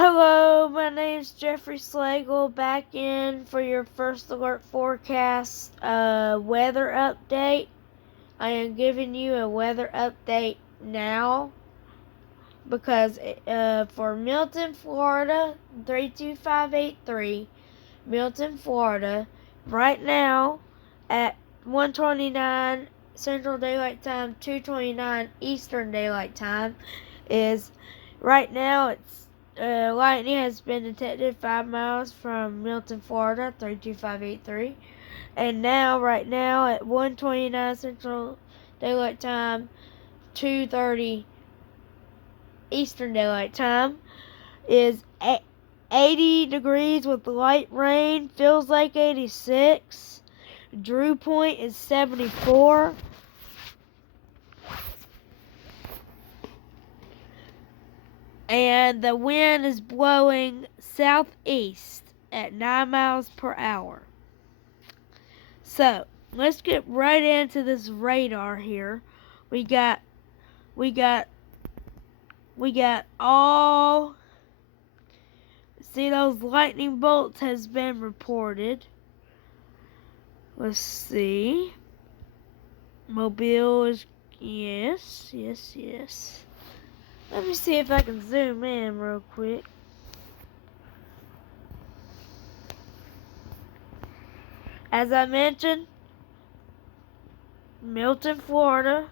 Hello, my name's Jeffrey Slagle, back in for your first alert forecast weather update. I am giving you a weather update now because for Milton, Florida, 32583, Milton, Florida, right now at 1:29 Central Daylight Time, 2:29 Eastern Daylight Time is right now it's lightning has been detected 5 miles from Milton, Florida, 32583. And right now at 1:29 Central Daylight Time, 2:30 Eastern Daylight Time is 80 degrees with light rain, feels like 86. Drew point is 74. And the wind is blowing southeast at 9 miles per hour. So, let's get right into this radar here. We got all, see, those lightning bolts has been reported. Let's see. Mobile is, yes. Let me see if I can zoom in real quick. As I mentioned, Milton, Florida.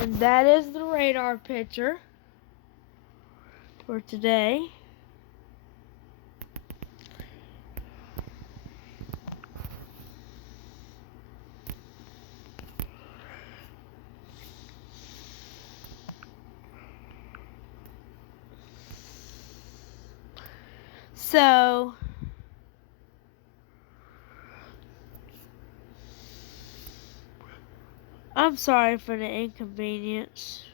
And that is the radar picture for today. So, I'm sorry for the inconvenience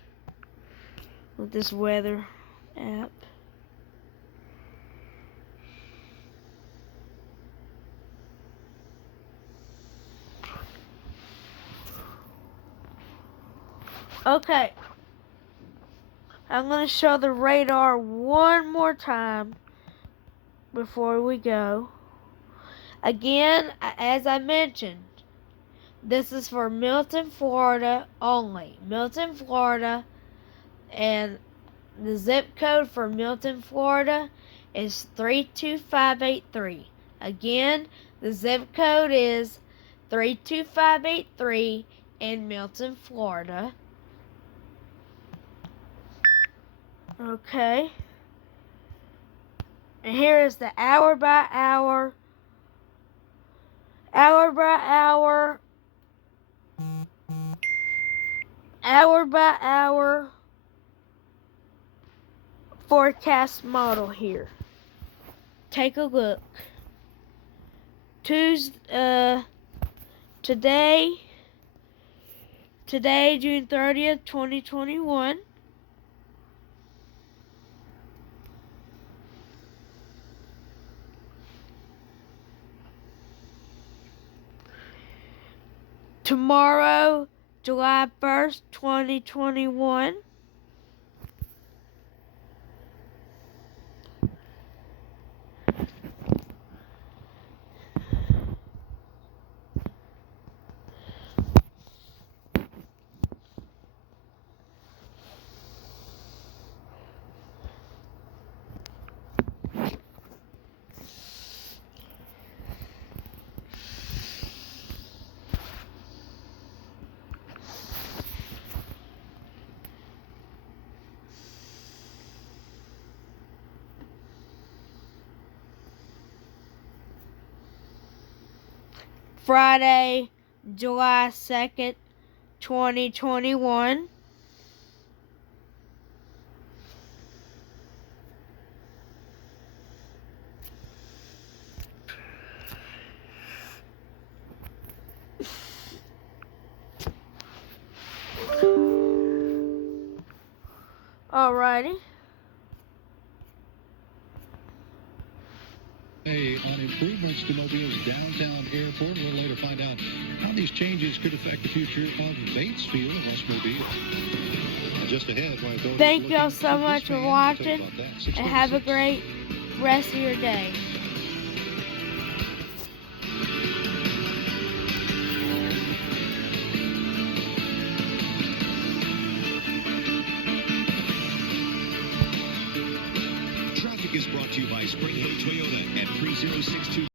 with this weather app. Okay, I'm going to show the radar one more time before we go. Again, as I mentioned, this is for Milton, Florida only. Milton, Florida, and the zip code for Milton, Florida is 32583. Again, the zip code is 32583 in Milton, Florida. Okay. And here is the hour by hour forecast model here. Take a look. Today, June 30th, 2021. Tomorrow, July 1st, 2021. Friday, July 2nd, 2021. Alrighty. On improvements to Mobile's downtown airport. A little later, find out how these changes could affect the future of Batesville and West Mobile. Just ahead, thank y'all so much for watching, and have a great rest of your day. Traffic is brought to you by Spring Hill Toyota at 3062.